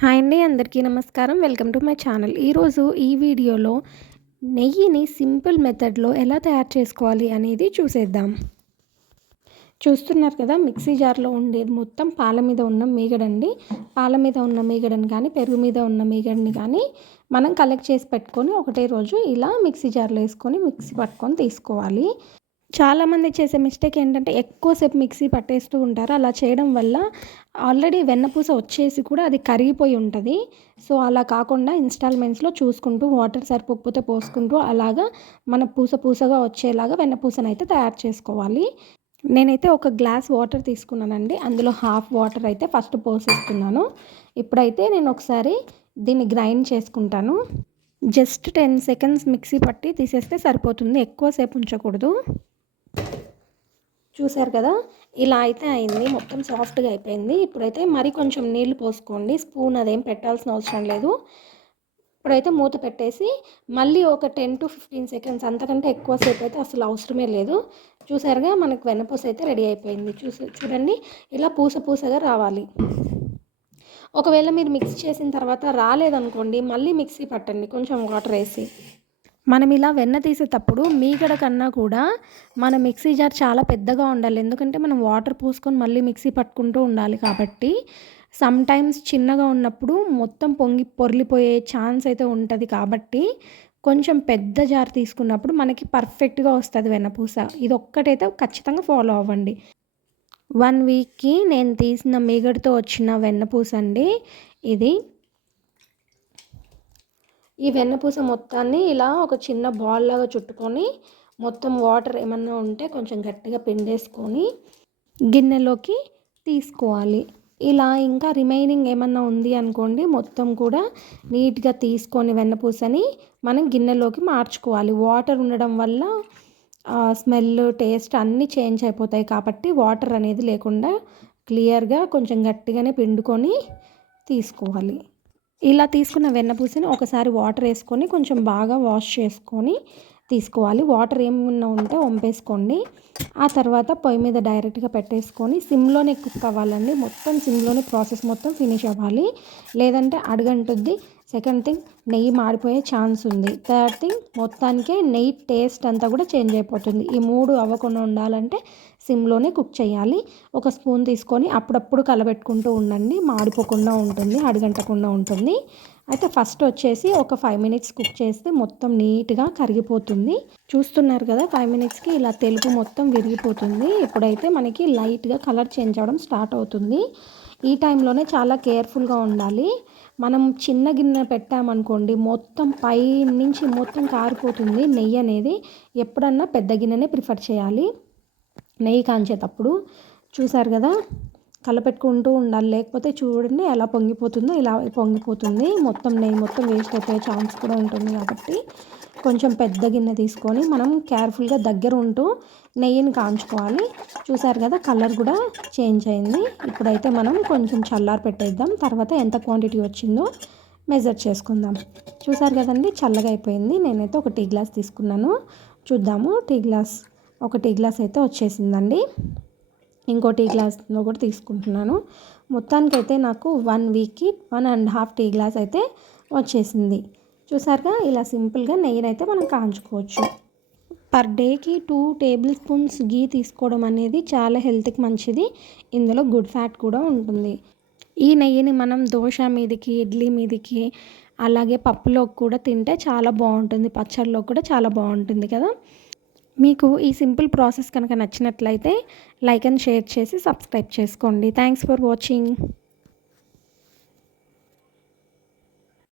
Hi అండి అందరికీ నమస్కారం. Welcome to my channel. ఈరోజు ఈ వీడియోలో నెయ్యిని సింపుల్ మెథడ్లో ఎలా తయారు చేసుకోవాలి అనేది చూసేద్దాం. చూస్తున్నారు కదా మిక్సీ జార్లో ఉండేది మొత్తం పాల మీద ఉన్న మీగడండి. పాల మీద ఉన్న మీగడని కానీ పెరుగు మీద ఉన్న మీగడని కానీ మనం కలెక్ట్ చేసి పెట్టుకొని ఒకటే రోజు ఇలా మిక్సీ జార్లో వేసుకొని మిక్సీ పట్టుకొని తీసుకోవాలి. చాలామంది చేసే మిస్టేక్ ఏంటంటే ఎక్కువసేపు మిక్సీ పట్టేస్తూ ఉంటారు. అలా చేయడం వల్ల ఆల్రెడీ వెన్నపూస వచ్చేసి కూడా అది కరిగిపోయి ఉంటుంది. సో అలా కాకుండా ఇన్స్టాల్మెంట్స్లో చూసుకుంటూ వాటర్ సరిపోకపోతే పోసుకుంటూ అలాగా మన పూస పూసగా వచ్చేలాగా వెన్నపూసను అయితే తయారు చేసుకోవాలి. నేనైతే ఒక గ్లాస్ వాటర్ తీసుకున్నానండి. అందులో హాఫ్ వాటర్ అయితే ఫస్ట్ పోసేస్తున్నాను. ఇప్పుడైతే నేను ఒకసారి దీన్ని గ్రైండ్ చేసుకుంటాను. జస్ట్ టెన్ సెకండ్స్ మిక్సీ పట్టి తీసేస్తే సరిపోతుంది. ఎక్కువసేపు ఉంచకూడదు. చూసారు కదా? ఇలా అయితే అయింది. మొత్తం సాఫ్ట్గా అయిపోయింది. ఇప్పుడైతే మరి కొంచెం నీళ్ళు పోసుకోండి. స్పూన్ అదేం పెట్టాల్సిన అవసరం లేదు. ఇప్పుడైతే మూత పెట్టేసి మళ్ళీ ఒక టెన్ టు ఫిఫ్టీన్ సెకండ్స్ అంతకంటే ఎక్కువసేపు అయితే అసలు అవసరమే లేదు. చూసారుగా? మనకు వెన్నపూస అయితే రెడీ అయిపోయింది. చూసి చూడండి. ఇలా పూస పూసగా రావాలి. ఒకవేళ మీరు మిక్స్ చేసిన తర్వాత రాలేదనుకోండి మళ్ళీ మిక్సీ పట్టండి. కొంచెం వాటర్ వేసి. మనం ఇలా వెన్న తీసేటప్పుడు మీగడ కన్నా కూడా మన మిక్సీ జార్ చాలా పెద్దగా ఉండాలి. ఎందుకంటే మనం వాటర్ పోసుకొని మళ్ళీ మిక్సీ పట్టుకుంటూ ఉండాలి కాబట్టి సమ్ టైమ్స్ చిన్నగా ఉన్నప్పుడు మొత్తం పొంగి పొర్లిపోయే ఛాన్స్ అయితే ఉంటుంది కాబట్టి కొంచెం పెద్ద జార్ తీసుకున్నప్పుడు మనకి పర్ఫెక్ట్గా వస్తుంది వెన్నపూస. ఇది ఒక్కటైతే ఖచ్చితంగా ఫాలో అవ్వండి. వన్ వీక్కి నేను తీసిన మీగడతో వచ్చిన వెన్నపూస అండి. ఇది ఈ వెన్నపూస మొత్తాన్ని ఇలా ఒక చిన్న బాల్ లాగా చుట్టుకొని మొత్తం వాటర్ ఏమన్నా ఉంటే కొంచెం గట్టిగా పిండేసుకొని గిన్నెలోకి తీసుకోవాలి. ఇలా ఇంకా రిమైనింగ్ ఏమన్నా ఉంది అనుకోండి మొత్తం కూడా నీట్గా తీసుకొని వెన్నపూసని మనం గిన్నెలోకి మార్చుకోవాలి. వాటర్ ఉండడం వల్ల స్మెల్ టేస్ట్ అన్నీ చేంజ్ అయిపోతాయి కాబట్టి వాటర్ అనేది లేకుండా క్లియర్గా కొంచెం గట్టిగానే పిండుకొని తీసుకోవాలి. ఇలా తీసుకున్న వెన్నపూసని ఒకసారి వాటర్ వేసుకొని కొంచెం బాగా వాష్ చేసుకొని తీసుకోవాలి. వాటర్ ఏమన్నా ఉంటే వంపేసుకోండి. ఆ తర్వాత పొయ్యి మీద డైరెక్ట్గా పెట్టేసుకొని సిమ్లోనే కుక్ అవ్వాలండి. మొత్తం సిమ్లోనే ప్రాసెస్ మొత్తం ఫినిష్ అవ్వాలి. లేదంటే అడుగంటుద్ది. సెకండ్ థింగ్ నెయ్యి మాడిపోయే ఛాన్స్ ఉంది. థర్డ్ థింగ్ మొత్తానికే నెయ్యి టేస్ట్ అంతా కూడా చేంజ్ అయిపోతుంది. ఈ మూడు అవ్వకుండా ఉండాలంటే సిమ్లోనే కుక్ చేయాలి. ఒక స్పూన్ తీసుకొని అప్పుడప్పుడు కలబెట్టుకుంటూ ఉండండి. మాడిపోకుండా ఉంటుంది అడుగంటకుండా ఉంటుంది. అయితే ఫస్ట్ వచ్చేసి ఒక ఫైవ్ మినిట్స్ కుక్ చేస్తే మొత్తం నీట్గా కరిగిపోతుంది. చూస్తున్నారు కదా ఫైవ్ మినిట్స్కి ఇలా తెలుపు మొత్తం విరిగిపోతుంది. ఇప్పుడైతే మనకి లైట్గా కలర్ చేంజ్ అవ్వడం స్టార్ట్ అవుతుంది ఈ టైంలోనే చాలా కేర్ఫుల్గా ఉండాలి. మనం చిన్న గిన్నె పెట్టామనుకోండి మొత్తం పై నుంచి మొత్తం కారిపోతుంది. నెయ్యి అనేది ఎప్పుడన్నా పెద్ద గిన్నెనే ప్రిఫర్ చేయాలి. నెయ్యి కాంచేటప్పుడు చూసారు కదా కలపెట్టుకుంటూ ఉండాలి. లేకపోతే చూడండి ఎలా పొంగిపోతుందో ఇలా పొంగిపోతుంది. మొత్తం నెయ్యి మొత్తం వేస్ట్ అయిపోయే ఛాన్స్ కూడా ఉంటుంది కాబట్టి కొంచెం పెద్ద గిన్నె తీసుకొని మనం కేర్ఫుల్గా దగ్గర ఉంటూ నెయ్యిని కాంచుకోవాలి. చూసారు కదా కలర్ కూడా చేంజ్ అయింది. ఇప్పుడైతే మనం కొంచెం చల్లారి పెట్టేద్దాం. తర్వాత ఎంత క్వాంటిటీ వచ్చిందో మెజర్ చేసుకుందాం. చూసారు కదండి చల్లగా అయిపోయింది. నేనైతే ఒక టీ గ్లాస్ తీసుకున్నాను. చూద్దాము టీ గ్లాస్ ఒక టీ గ్లాస్ అయితే వచ్చేసిందండి. ఇంకో టీ గ్లాస్లో కూడా తీసుకుంటున్నాను. మొత్తానికైతే నాకు వన్ వీక్కి one and half tea glass అయితే వచ్చేసింది. చూసారుగా ఇలా సింపుల్గా నెయ్యిని అయితే మనం కాంచుకోవచ్చు. పర్ డేకి టూ టేబుల్ స్పూన్స్ గీ తీసుకోవడం అనేది చాలా హెల్త్కి మంచిది. ఇందులో గుడ్ ఫ్యాట్ కూడా ఉంటుంది. ఈ నెయ్యిని మనం దోశ మీదకి ఇడ్లీ మీదకి అలాగే పప్పులోకి కూడా తింటే చాలా బాగుంటుంది. పచ్చళ్ళలో కూడా చాలా బాగుంటుంది కదా. మీకు ఈ సింపుల్ ప్రాసెస్ కనుక నచ్చినట్లయితే లైక్ అండ్ షేర్ చేసి సబ్స్క్రైబ్ చేసుకోండి. Thanks for watching